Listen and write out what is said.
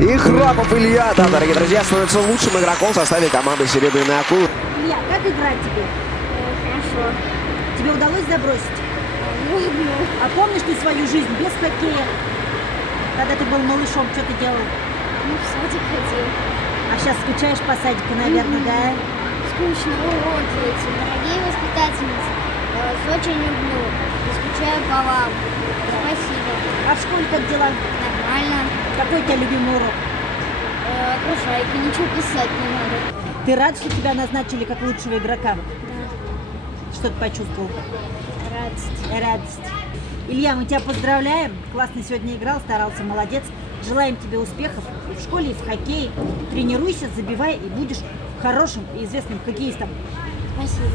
И Храпов Илья, да, дорогие друзья, становится лучшим игроком в составе команды «Серебряные акулы». Илья, как играть тебе? Хорошо. Тебе удалось забросить? Ну, А помнишь ты свою жизнь без хоккея? Когда ты был малышом, что ты делал? в садик ходил. А сейчас скучаешь по садику, наверное, да? Скучно. Уроки эти. Дорогие воспитательницы, я вас очень люблю. И скучаю по вам. Спасибо. А в школе как дела? Нормально. Какой у тебя любимый урок? Окружайка, ничего писать не надо. Ты рад, что тебя назначили как лучшего игрока? Да. Что ты почувствовал? Радость. Радость. Илья, мы тебя поздравляем. Классно сегодня играл, старался, молодец. Желаем тебе успехов и в школе, и в хоккее. Тренируйся, забивай, и будешь хорошим и известным хоккеистом. Спасибо.